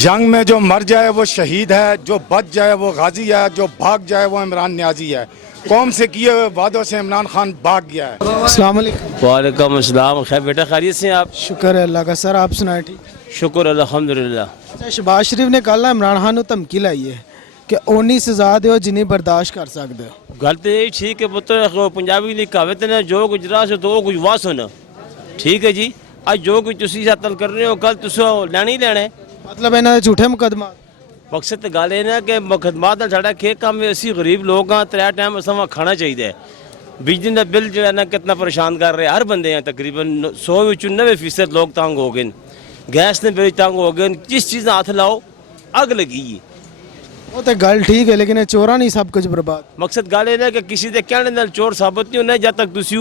जंग में जो मर जाए वो शहीद है, जो बच जाए वो गाजी है, जो भाग जाए वो इमरान न्याजी है। कौम से किए हुए वादों से इमरान खान भाग गया है। अस्सलाम वालेकुम। वालेकुम अस्सलाम। खैर बेटा खैरियत से हैं आप? शुक्र है अल्लाह का। सर आप सुनाए ठीक? शुक्र अल्हम्दुलिल्लाह। अच्छा, शहबाज शरीफ ने कल ना इमरान खान ਨੂੰ ਧਮਕੀ ਲਾਈ ਹੈ ਕਿ ਓਨੀ ਸਜ਼ਾ ਦਿਓ ਜਿੰਨੀ ਬਰਦਾਸ਼ਤ ਕਰ ਸਕਦੇ ਹੋ। गल तो यही ठीक है पुत्र, पंजाबी की कहावत ने जो गुजरा से तो कुछ वास होना। ठीक है जी, आज जो कुछ तुसी कतल कर रहे हो कल तुसो लेना ही लेना है। ਮਤਲਬ ਇਹਨਾਂ ਦੇ ਝੂਠੇ ਮੁਕੱਦਮਾ। मकसद तो गल है कि मुकदमात साढ़ा के काम असी गरीब लोग हाँ, त्रै टाइम असा खाना चाहिए। बिजली का बिल जो है ना कितना परेशान कर रहे हर बंदे हैं, तकरीबन 100% लोग तंग हो गए। गैस ने बिल तंग हो गए, जिस चीज़ हाथ लाओ अग लगी है। ਉਹ ਤੇ ਗੱਲ ਠੀਕ ਹੈ ਲੇਕਿਨ ਇਹ ਚੋਰਾਂ ਨਹੀਂ ਸਭ ਕੁਝ ਬਰਬਾਦ। मकसद गल है कि किसी के कहने नाल चोर साबित नहीं होना जब तक तुसी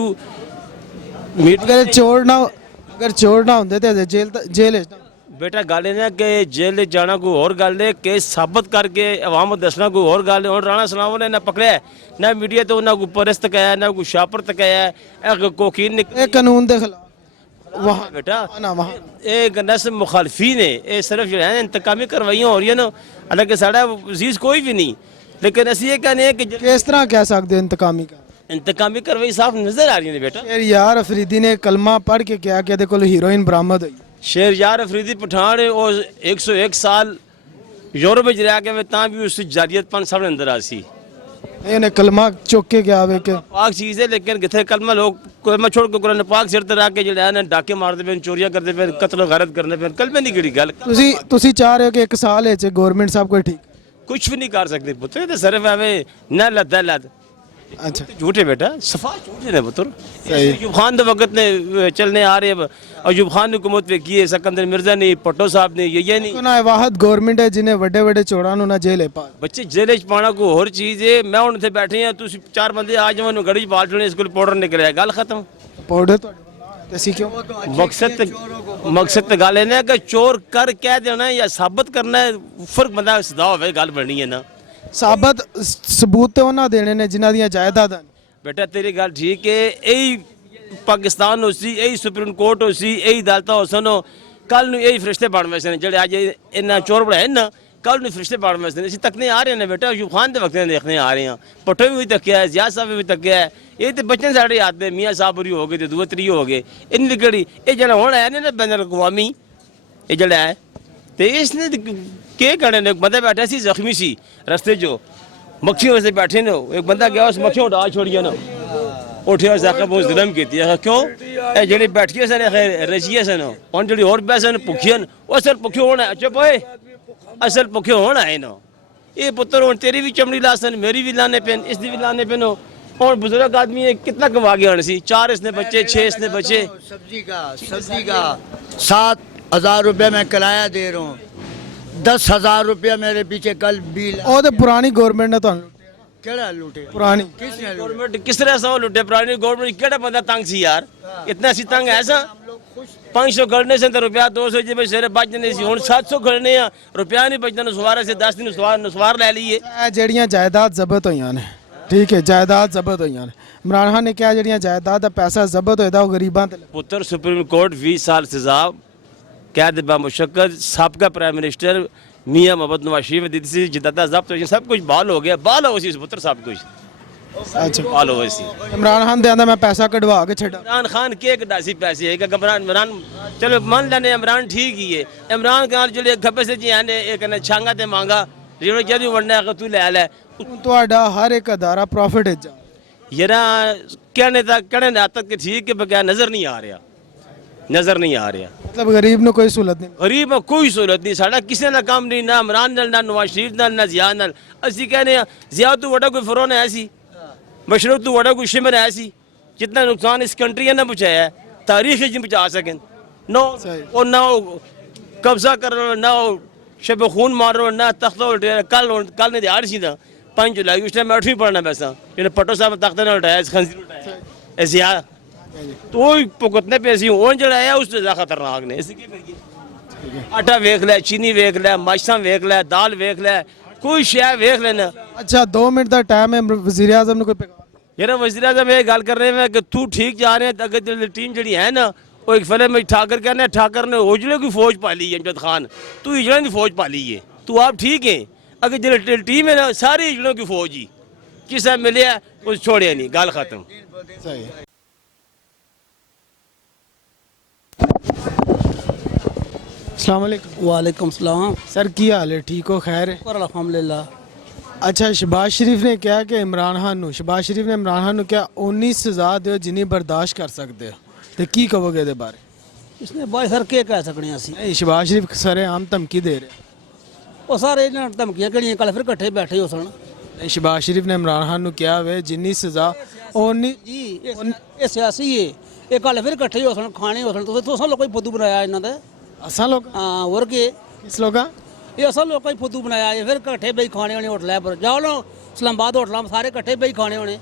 ਅਗਰ ਚੋਰ ਨਾ ਹੁੰਦੇ ਤੇ ਜੇਲ੍ਹ ਚ बेटा गल है ना कि जेल जाना कोई और गल है, केस साबित करके अवाम दसना कोई और गल है। और राणा सलाम ने ना पकड़ा है ना मीडिया तो ना कोई परस्त तकाया ना कोई शापर तकाया है। कोकीन ਇਹ ਕਾਨੂੰਨ ਦੇ ਖਿਲਾਫ वहाँ बेटा ना वहाँ एक नस्ल मुखालफी ने ये सिर्फ जो है इंतकामी कार्रवाइयाँ हो रही है ना, हालांकि साढ़ा अजीज कोई भी नहीं, लेकिन असं ये कहने हैं कि ਕਿਸ ਤਰ੍ਹਾਂ ਕਹਿ ਸਕਦੇ ਹੋ ਇੰਤਕਾਮੀ ਕਰ। इंतकामी कार्रवाई साफ नजर आ रही है बेटा। ਯਾਰ ਯਾਰ ਅਫਰੀਦੀ ਨੇ ਕਲਮਾ ਪੜ੍ਹ ਕੇ ਕਿਹਾ ਕਿ ਇਹਦੇ ਕੋਲ ਹੀਰੋਇਨ ਬਰਾਮਦ ਹੋਈ। शेर यार अफरीदी पठान और 101 साल यूरोप में रह के ता भी उस जारियतपन सब अंदर आसी। ਇਹਨੇ ਕਲਮਾ ਚੁੱਕ ਕੇ ਗਿਆ ਵੇ ਕਿ पाक चीज़ है, लेकिन कितने कलमा लोग कलमा छोड़ के कुरान पाक सिर ते रख के जो है डाके मारते पे, चोरियां करते पे, कत्ल गारत करने पे, कलमे नहीं गिरी गल। ਤੁਸੀਂ ਚਾਹ ਰਹੇ ਹੋ ਕਿ 1 ਸਾਲ ਵਿੱਚ ਗਵਰਨमेंट ਸਭ कुछ ठीक। कुछ भी नहीं कर सकते पुत्र, तो सिर्फ एवं न लद लद अच्छा झूठे बेटा सफा झूठे ने पुत्र। सही। अयूब खान के वक्त ने चलने आ रहे, अयूब खान ने हुकूमत पे किए, सिकंदर मिर्जा ने, भट्टो साहब ने, ये नहीं। तो ना वाहद गवर्नमेंट है जिन्हें बड़े बड़े चोरां ਨੂੰ ਨਾ ਜੇਲ੍ਹ ਪਾ। बच्चे जेल च पाना कोई होर चीज़ है। मैं हूँ इतने बैठे हैं, तुम 4 बंदे आ जाओ गड़ी च बाल चुने, स्कूल पाउडर निकलिया, गल खत्म। ਪਾਊਡਰ ਤੁਹਾਡੇ ਤੇ ਅਸੀਂ ਕਿਉਂ मकसद तो गल है ना कि चोर कर कह देना है या साबित करना है, फर्क बंदा सदा होवे, गल बननी है ना। ਸਾਬਤ ਸਬੂਤ ਤੇ ਉਹਨਾਂ ਦੇਣੇ ਨੇ ਜਿਨ੍ਹਾਂ ਦੀਆਂ ਜਾਇਦਾਦਾਂ ਨੇ। बेटा तेरी गल ठीक है, यही पाकिस्तान हो सी, यही सुप्रीम कोर्ट हो सी, यही अदालत हो सन, कल यही फरिश्ते बन वैसे जो अज इन्ना चोर बनाए ना, कल फरिश्ते बन वैसे असं तकने आ रहे हैं बेटा। अयूब खान के वक्त देखने आ रहे हैं, भट्टो भी तकिया है, जियाद साहब भी तकिया है, ये तो बच्चे साढ़े हाथ में मियाँ साहब हो गए, दूए त्री हो गए, इन गड़ी ये जो हूँ है ना बैन अवी ये जड़ा है तो इसने के कहने ने बंदा बैठा सी जख्मी सी रस्ते जो मक्खियों से बैठे ने, एक बंदा गया उस मक्खियों उड़ा छोड़िया ना उठे बहुत जुलम की क्यों ये जी बैठिए सन रजिए सन और जी और पैसे भुखियन असल भुखे होना चुप होए असल भुखे होना है ना। ये पुत्र हूँ तेरी भी चमड़ी ला सन, मेरी भी लाने पेन, इसकी भी लाने पेन हो। और बुजुर्ग आदमी है कितना कमा गया होने सी, 4 इसने बच्चे 6 इसने बच्चे। सब्जी का 7,000 रुपये मैं किराया दे रहा हूँ, 10,000 रुपया मेरे पीछे कल बिल। ਉਹ ਤੇ ਪੁਰਾਣੀ ਗਵਰਨमेंट ਨੇ ਤੁਹਾਨੂੰ केड़ा लूटे पुरानी किसने लूटे? गवर्नमेंट किस तरह से लुटे पुरानी गवर्नमेंट केड़ा बंदा तंग सी यार, इतना सी तंग है सा 500 गढ़ने से तो रुपया 200 जी सवेरे बच जाने सी, हुण 700 गढ़ने आ रुपया नहीं बचदा, नसवारे से 10 दिन नसवार ले लीए। ਇਹ ਜਿਹੜੀਆਂ ਜਾਇਦਾਦ ਜ਼ਬਤ ਹੋਈਆਂ ਨੇ, ਠੀਕ ਹੈ ਜਾਇਦਾਦ ਜ਼ਬਤ ਹੋਈਆਂ ਨੇ, ਇਮਰਾਨ ਖਾਨ ਨੇ ਕਿਹਾ ਜਿਹੜੀਆਂ ਜਾਇਦਾਦ ਦਾ ਪੈਸਾ ਜ਼ਬਤ ਹੋਇਆ ਉਹ ਗਰੀਬਾਂ ਤੇ पुत्र सुप्रीम कोर्ट 20 साल सजा कैद बामुशक्कत, सबका प्राइम मिनिस्टर मियाँ मोहम्मद नवाज शरीफ दी थी, जिद्दा जब्त हो सब कुछ बहाल हो गया, बहाल हो सी पुत्र सब कुछ अच्छा बहाल हो सी। इमरान खान ਦੇ ਆਂਦਾ ਮੈਂ ਪੈਸਾ ਕਢਵਾ ਕੇ ਛੱਡਾਂ। इमरान खान के कडासी पैसे है कि इमरान चलो मान लेने इमरान ठीक ही है, इमरान खान जो खपे से जी आने एक छांगा ते मांगा जो जब वरना है तू ले ले ਤੁਹਾਡਾ ਹਰ ਇੱਕ ਅਦਾਰਾ ਪ੍ਰੋਫਿਟ ਵਿੱਚ ਜਾ यरा कहने तक के ठीक है, बगैर नजर नहीं आ रहा, नजर नहीं आ रहा। मतलब गरीब ਨੂੰ ਕੋਈ ਸਹੂਲਤ ਨਹੀਂ। गरीब में कोई सहूलत नहीं, साढ़ा किसी का काम नहीं, ना इमरान नाल ना नवाज शरीफ नाल ना जिया नाल। असी कहने जिया तू बड़ा कोई फरोन है सी, मशरूफ तू बड़ा कोई शिमर है सी, जितना नुकसान इस कंट्री ने पहुँचाया है तारीख नहीं पहुँचा सकें। नो और ना कब्जा कर ना शब खून मारो ना तख्त उल्टे। कल ने दिहाड़ सी था 5 जुलाई उस टाइम मैं 8वीं पढ़ना पैसा जिन्हें भट्टो साहब तख्त ने उठाया, खंजीर उठाया जिया तो भुगतने पे सी वो जड़ा है उससे ज़्यादा खतरनाक ने। इसी आटा वेख लै, चीनी वेख लै, माशा वेख लै, दाल वेख लै, कोई शय वेख लेना। अच्छा 2 मिनट का टाइम है, वज़ीर आज़म ने कोई पैगाम यार वज़ीर आज़म ये गल कर रहे हैं कि तू ठीक जा रहे हैं, अगर टीम जी है ना वो एक फिल्म में ठाकर कहना है ठाकर ने उजड़े की फौज पाली है अमजद खान तू हिजड़ों की फौज पाली है तू आप ठीक है अगर जो टीम है ना सारी हिजड़ों की फौज ही किसा मिले उस छोड़े नहीं गल खत्म सही है। अस्सलाम वालेकुम वालेकुम सलाम सर की हाल है ठीक हो खैर है पर अल्हम्दुलिल्लाह अच्छा शहबाज शरीफ ने कहा कि इमरान खान ਨੂੰ शहबाज शरीफ ने इमरान खान ਨੂੰ ਕਿਹਾ ਉਨੀ ਸਜ਼ਾ ਦਿਓ ਜਿੰਨੀ ਬਰਦਾਸ਼ਤ ਕਰ ਸਕਦੇ ਹੋ ਤੇ ਕੀ ਕਹੋਗੇ ਇਹਦੇ ਬਾਰੇ इसने भाई सर के कह सकने ਅਸੀਂ ਨਹੀਂ ਸ਼ਹਬਾਜ ਸ਼ਰੀਫ ਸਰੇਆਮ ਧਮਕੀ ਦੇ ਰਿਹਾ ਉਹ ਸਾਰੇ ਇਹਨਾਂ ਨੂੰ ਧਮਕੀਆਂ ਕਿਹੜੀਆਂ ਕੱਲ ਫਿਰ ਇਕੱਠੇ ਬੈਠੇ ਹੋ ਸਨ ਨਹੀਂ ਸ਼ਹਬਾਜ ਸ਼ਰੀਫ ਨੇ ਇਮਰਾਨ ਖਾਨ ਨੂੰ ਕਿਹਾ ਵੇ ਜਿੰਨੀ ਸਜ਼ਾ ਉਨੀ ਜੀ ਇਹ ਸਿਆਸੀ ਏ ਇਹ ਕੱਲ ਫਿਰ ਇਕੱਠੇ ਹੋ ਸਨ ਖਾਣੇ ਹੋ ਸਨ ਤੁਸੀਂ ਲੋਕਾਂ ਹੀ ਫੁੱਦੂ ਬਣਾਇਆ ਇਹਨਾਂ ਦਾ ਅਸਾਂ ਲੋਕ ਹਾਂ ਹੋਰ ਕੀ ਕਿਸ ਲੋਕਾਂ ਇਹ ਅਸਲ ਲੋਕਾਂ ਹੀ ਫੁੱਦੂ ਬਣਾਇਆ ਇਹ ਫਿਰ ਇਕੱਠੇ ਬਈ ਖਾਣੇ ਹੋਣੇ ਹੋਟਲਾਂ ਪਰ ਜਾਓ ਨਾ ਇਸਲਾਮਾਬਾਦ ਹੋਟਲਾਂ ਸਾਰੇ ਇਕੱਠੇ ਬਈ ਖਾਣੇ ਹੋਣੇ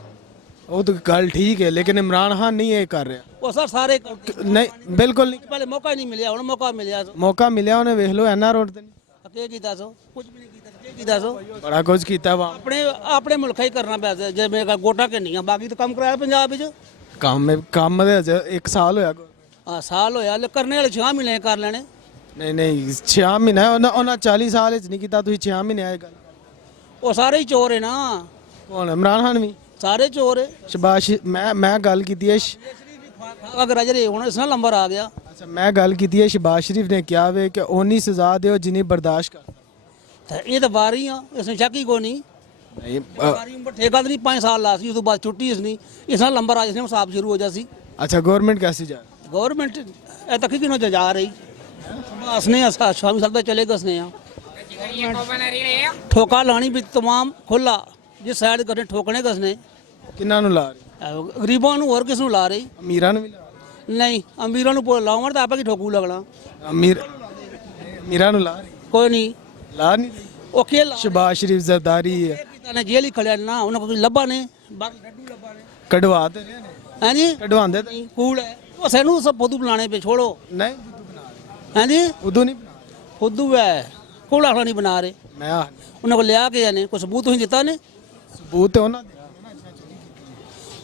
ਉਹ ਤਾਂ ਗੱਲ ਠੀਕ ਹੈ ਲੇਕਿਨ ਇਮਰਾਨ ਖਾਨ ਨਹੀਂ ਇਹ ਕਰ ਰਿਹਾ ਉਹ ਸਰ ਸਾਰੇ ਨਹੀਂ ਬਿਲਕੁਲ ਨਹੀਂ ਪਹਿਲੇ ਮੌਕਾ ਹੀ ਨਹੀਂ ਮਿਲਿਆ ਹੁਣ ਮੌਕਾ ਮਿਲਿਆ ਮੌਕਾ ਮਿਲਿਆ ਉਹਨੇ ਵੇਖ ਲਓ ਐਨਾ ਰੋਡ ਤੇ ਨਹੀਂ ਕੀ ਕੀਤਾ ਸੋ ਕੁਝ ਵੀ ਨਹੀਂ ਕੀਤਾ ਕੀ ਕੀਤਾ ਸੋ ਬੜਾ ਕੁਝ ਕੀਤਾ ਵਾ ਆਪਣੇ ਮੁਲਕ ਹੀ ਕਰਨਾ ਪਿਆ ਜਿਵੇਂ ਗੋਟਾ ਕਿੰਨੀਆਂ ਬਾਕੀ ਤਾਂ ਕੰਮ ਕਰਾਇਆ ਪੰਜਾਬ ਵਿੱਚ ਕੰਮ ਦੇ ਅਜੇ 1 ਸਾਲ ਹੋਇਆ ਆ ਸਾਲ ਹੋਇਆ ਲੈ ਕਰਨੇ ਵਾਲੇ 6 ਮਹੀਨੇ ਕਰ ਲੈਣੇ ਨਹੀਂ 6 ਮਹੀਨੇ ਉਹਨਾਂ 40 ਸਾਲ ਵਿੱਚ ਨਹੀਂ ਕੀਤਾ ਤੁਸੀਂ 6 ਮਹੀਨੇ ਆਏ ਗੱਲ ਉਹ ਸਾਰੇ ਹੀ ਚੋਰ ਹੈ ਨਾ ਕੌਣ ਇਮਰਾਨ ਖਾਨ ਵੀ ਸਾਰੇ ਚੋਰ ਹੈ ਸ਼ਬਾਸ਼ ਮੈਂ ਗੱਲ ਕੀਤੀ ਹੈ ਅਗਰ ਅਜਰੇ ਹੁਣ ਇਸ ਨਾਲ ਨੰਬਰ ਆ ਗਿਆ ਅੱਛਾ ਮੈਂ ਗੱਲ ਕੀਤੀ ਹੈ ਸ਼ਬਾਜ਼ ਸ਼ਰੀਫ ਨੇ ਕਿਹਾ ਵੇ ਕਿ ਓਨੀ ਸਜ਼ਾ ਦਿਓ ਜਿੰਨੀ ਬਰਦਾਸ਼ਤ ਕਰ ਤੇ ਇਹ ਤਾਂ ਵਾਰੀ ਆ ਇਸ ਨੂੰ ਸ਼ੱਕ ਹੀ ਕੋਈ ਨਹੀਂ ਨਹੀਂ ਸਾਰੀ ਉਮਰ ਠੇਕਾ ਨਹੀਂ 5 ਸਾਲ ਲਾ ਸੀ ਉਸ ਤੋਂ ਬਾਅਦ ਛੁੱਟੀ ਇਸ ਨਹੀਂ ਇਸ ਨਾਲ ਨੰਬਰ ਆ ਜਿਸ ਨੇ ਹਿਸਾਬ ਸ਼ੁਰੂ ਹੋ ਜਾ ਸੀ ਅੱਛਾ ਗਵਰਨਮੈਂਟ ਕੈਸੀ ਜਾ ਗਵਰਨਮੈਂਟ ਇਹ ਤੱਕ ਕਿਨੋਂ ਜਾ ਰਹੀ असने स्वामी साहब चले गसने ठोका लानी भी तमाम खुला जिस साइड करने ठोकने कसने ਕਿੰਨਾਂ ਨੂੰ ਲਾ ਰਹੀ गरीबों और किस ला रही ਅਮੀਰਾਂ ਨੂੰ ਵੀ ਲਾ नहीं अमीरों लावा तो आप की ठोकू लगना ਅਮੀਰਾਂ ਨੂੰ ਲਾ ਰਹੀ कोई नहीं ਲਾ ਨਹੀਂ ਰਹੀ वो के ला ਸ਼ਬਾਜ਼ ਸ਼ਰੀਫ ਜ਼ਰਦਾਰੀ ਹੈ ने जेल ही खड़े ना उन्हें कोई लब्बा ने बाकी डड्डू लब्बा ने ਕਢਵਾ ਤੇ ਰਹੇ ਨੇ हैं जी ਕਢਵਾਉਂਦੇ ਤਾਂ कूल है वो सैनू सब फुदू बनाने पे छोड़ो ਨਹੀਂ हैं जी ਉਦੋਂ ਨਹੀਂ ਬਣਾ फुदू है कूड़ा नहीं बना रहे ਮੈਂ ਆ उन्हें को लिया के जाने कोई सबूत ही दिता ने ਸਬੂਤ ਤੇ ਉਹਨਾਂ ਦੇ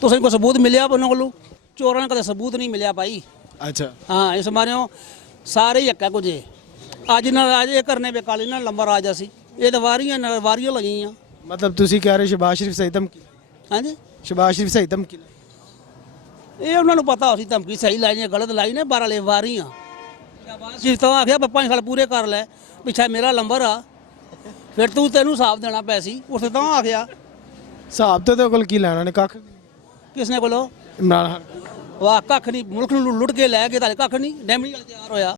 ਤੁਸੀਂ ਕੋਈ ਸਬੂਤ ਮਿਲਿਆ ਉਹਨਾਂ ਕੋਲੋਂ ਚੋਰਾਂ ਨੂੰ ਕਦੇ ਸਬੂਤ ਨਹੀਂ ਮਿਲਿਆ ਭਾਈ ਅੱਛਾ ਹਾਂ ਇਸ ਮਾਰਿਓ ਸਾਰੇ ਹੀ ਹੱਕਾ ਕੁਝ ਅੱਜ ਨਾਲ ਅੱਜ ਇਹ ਕਰਨੇ ਵੇ ਕਾਲੀ ਨਾਲ ਲੰਬਰ ਆ ਜਾ ਸੀ ਇਹ ਤਾਂ ਵਾਰੀਆਂ ਲੱਗੀਆਂ ਮਤਲਬ ਤੁਸੀਂ ਕਹਿ ਰਹੇ ਸ਼ਬਾਜ਼ ਸ਼ਰੀਫ ਸਹੀ ਧਮਕੀ ਹਾਂਜੀ ਸ਼ਬਾਜ਼ ਸ਼ਰੀਫ ਸਹੀ ਧਮਕੀ ਇਹ ਉਹਨਾਂ ਨੂੰ ਪਤਾ ਸੀ ਧਮਕੀ ਸਹੀ ਲਾਈ ਨੇ ਗਲਤ ਲਾਈ ਨੇ 12 ਵਾਲੇ ਵਾਰੀਆਂ ਸ਼ਾਬਾਸ਼ ਜੀ ਤਾਂ ਆਖਿਆ 5 ਸਾਲ ਪੂਰੇ ਕਰ ਲੈ ਪਿੱਛੇ ਮੇਰਾ ਲੰਬਰ ਆ ਫਿਰ ਤੈਨੂੰ ਹਿਸਾਬ ਦੇਣਾ ਪੈ ਸੀ ਉਸ ਤਾਂ ਆ ਗਿਆ ਹਿਸਾਬ ਤੇ ਕੋਲ ਕੀ ਲੈਣਾ ਨੇ ਕੱਖ ਕਿਸਨੇ ਕੋਲੋਂ ਇਮਰਾਨ ਖਾਨ ਵਾਹ ਕੱਖ ਨਹੀਂ ਮੁਲਕ ਨੂੰ ਲੁੱਟ ਕੇ ਲੈ ਕੇ ਤਾਂ ਕੱਖ ਨਹੀਂ ਡੈਮੇਜ ਤਿਆਰ ਹੋਇਆ